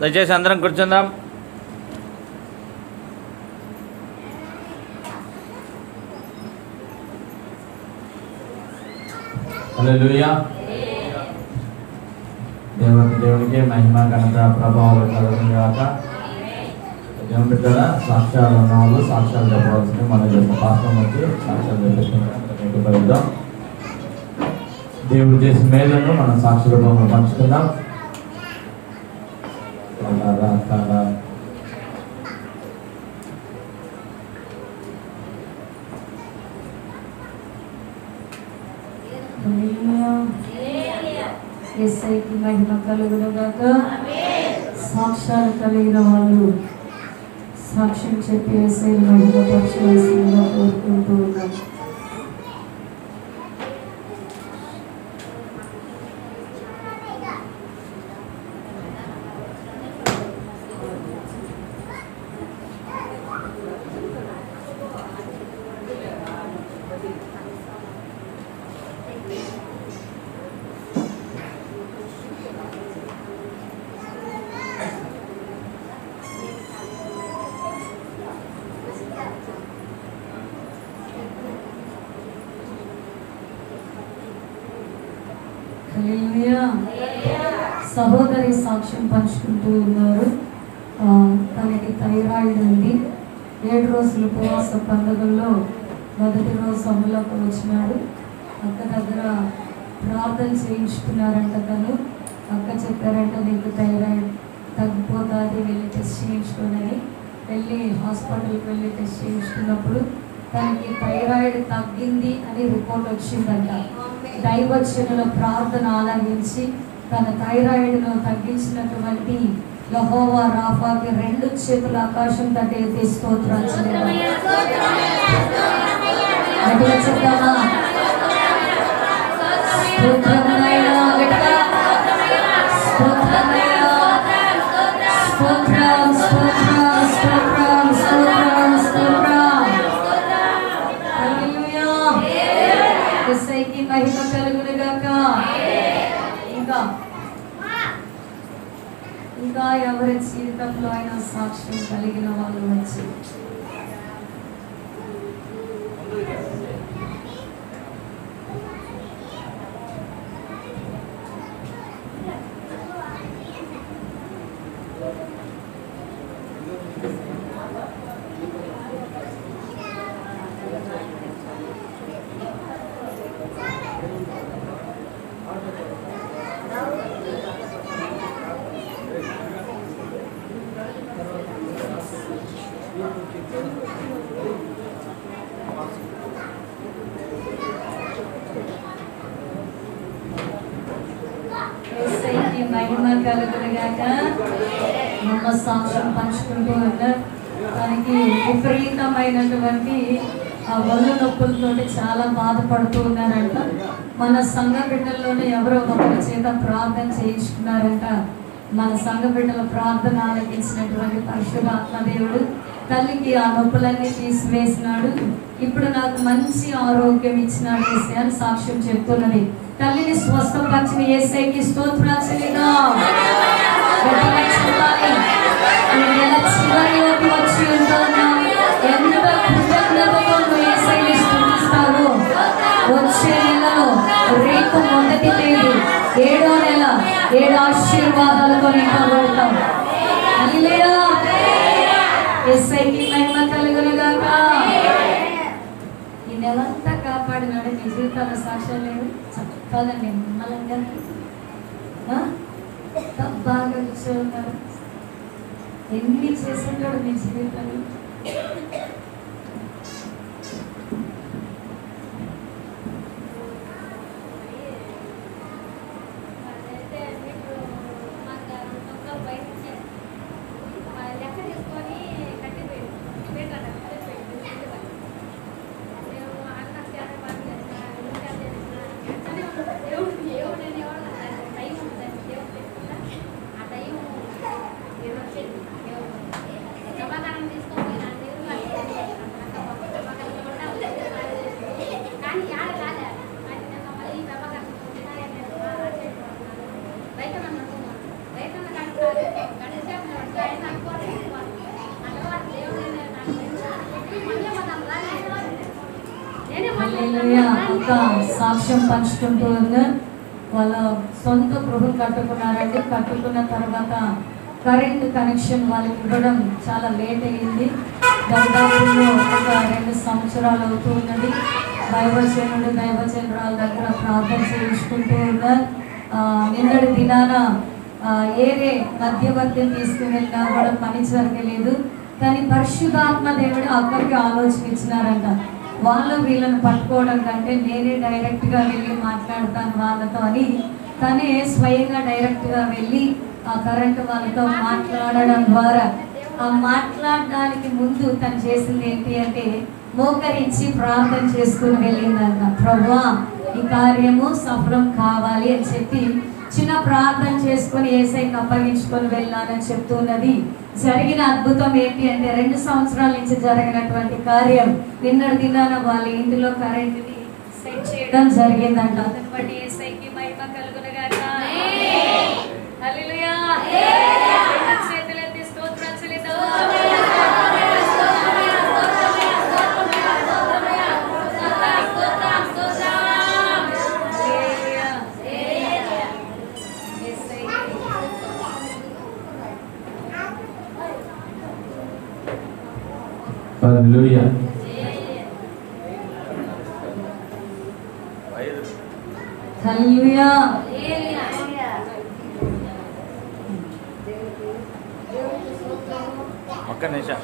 దయచేసి అందరం కూర్చుందాం. హల్లెలూయా. దేవునికి మహిమ ఘనత ప్రభావాలు కలుగును గాక. దేవుని బిడ్డల సాక్ష్యాలు ఉన్నవాళ్ళు సాక్ష్యాలు చెప్పవలసింది మన యొక్క పాత్రం వచ్చి సాక్ష్యాలు చెప్పేస్తున్నాం. దేవుడు చేసిన మేలను మనం సాక్షి రూపంలో పంచుకుందాం. యేసయ్యకి మహిమ కలుగును గాక. సాక్ష్యాలు కలిగిన వాళ్ళు సాక్ష్యం చెప్పి యేసయ్య మహిమ పరచవలసిందిగా కోరుకుంటూ ఉన్నాం. సహోదరి సాక్ష్యం పంచుకుంటూ ఉన్నారు. తనకి థైరాయిడ్ ఉంది. 7 రోజుల ఉపవాస పండుగల్లో మొదటి రోజు సభలోకి వచ్చినాడు. అక్క దగ్గర ప్రార్థన చేయించుకున్నారంట. తను అక్క చెప్పారంట, నీకు థైరాయిడ్ తగ్గిపోతుంది, వెళ్ళి టెస్ట్ చేయించుకోనని. వెళ్ళి హాస్పిటల్కి వెళ్ళి టెస్ట్ చేయించుకున్నప్పుడు తనకి థైరాయిడ్ తగ్గింది అని రిపోర్ట్ వచ్చిందంట. దైవజనుల ప్రార్థన ఆలకించి తన థైరాయిడ్ను తగ్గించినటువంటి యెహోవా రాఫాకి 2 చేతుల ఆకాశం తట్టి స్తోత్రాలు చెల్లిద్దాం. మహిమ కలుగును గాక. ఇంకా ఎవరి జీవితంలో అయినా సాక్ష్యం కలిగిన వాళ్ళు వచ్చి మహిమ కలుగునుగాక. మమ్మ సాక్ష్యం పంచుకుంటూ ఉన్నారు. తనకి విపరీతమైనటువంటి ఒళ్ళు నొప్పులతో చాలా బాధపడుతూ ఉన్నారంట. మన సంఘ బిడ్డల్లోనే ఎవరో ఒకరి చేత ప్రార్థన చేయించుకున్నారంట. మన సంఘ బిడ్డల ప్రార్థన ఆలకించినటువంటి పరిశుద్ధాత్మదేవుడు తల్లికి ఆ నొప్పులన్నీ తీసివేసినాడు. ఇప్పుడు నాకు మంచి ఆరోగ్యం ఇచ్చినాడు యేసయ్య అని సాక్ష్యం చెప్తున్నది. తల్లిని స్వస్థపరిచిన యేసయ్యకి స్తోత్రాలు చెల్లిద్దాం. చివరిలోకి వచ్చి ఉంటున్నాం. ఎంత కృతజ్ఞతతో యేసయ్యని స్తుతిస్తావో వచ్చే నెలలో రేపు మొదటి తేదీ 7వ నెల 7 ఆశీర్వాదాలతో నింపబడతాం. హల్లెలూయా. యేసయ్యకి మహిమ కలుగును గాక. ఈ నెలంతా కాపాడినాడు. మీ జీవితాల సాక్ష్యం లేదు కాదండి. మళ్ళీ బాగా కూర్చోన్నారు. ఎన్ని చేస్తుంటాడు మీ జీవితంలో. హల్లెలూయా. ఒక సాక్ష్యం పంచుకుంటూ ఉన్నారు. వాళ్ళ సొంత గృహం కట్టుకున్నారండి. కట్టుకున్న తర్వాత కరెంట్ కనెక్షన్ వాళ్ళకి ఇవ్వడం చాలా లేట్ అయ్యింది. దాదాపులో ఒక 2 సంవత్సరాలు అవుతూ ఉన్నది. దైవజనురాల దగ్గర ప్రార్థన చేయించుకుంటూ ఉన్నారు. నిన్నటి దినాన ఏరే మధ్యవర్తిని తీసుకుని వెళ్ళినా కూడా పని జరగలేదు. కానీ పరిశుద్ధాత్మ దేవుడు అక్కడికి ఆలోచన ఇచ్చినారంట. వాళ్ళు వీళ్ళని పట్టుకోవడం కంటే నేనే డైరెక్ట్గా వెళ్ళి మాట్లాడతాను వాళ్ళతో అని తనే స్వయంగా డైరెక్ట్గా వెళ్ళి ఆ కరెంటు వాళ్ళతో మాట్లాడడం ద్వారా ఆ మాట్లాడడానికి ముందు తను చేసింది ఏంటి అంటే మోకరించి ప్రార్థన చేసుకుని వెళ్ళిందంట. ప్రభువా ఈ కార్యము సఫలం కావాలి అని చెప్పి చిన్న ప్రార్థన చేసుకొని యేసయ్యకి అప్పగించుకొని వెళ్ళానని చెప్తున్నది. జరిగిన అద్భుతం ఏంటి అంటే 2 సంవత్సరాల నుంచి జరిగినటువంటి కార్యం నిన్నటి దినాన వాళ్ళ ఇంటిలో కరెంటుని సెట్ చేయడం జరిగిందంట. అతని బట్టి యేసయ్యకి మహిమ కలుగును గాక. హల్లెలూయా. చేతులెత్తి స్తోత్రం చెల్లిద్దాం. హల్లెలూయా. హల్లెలూయా. ఒక్క నిమిషం.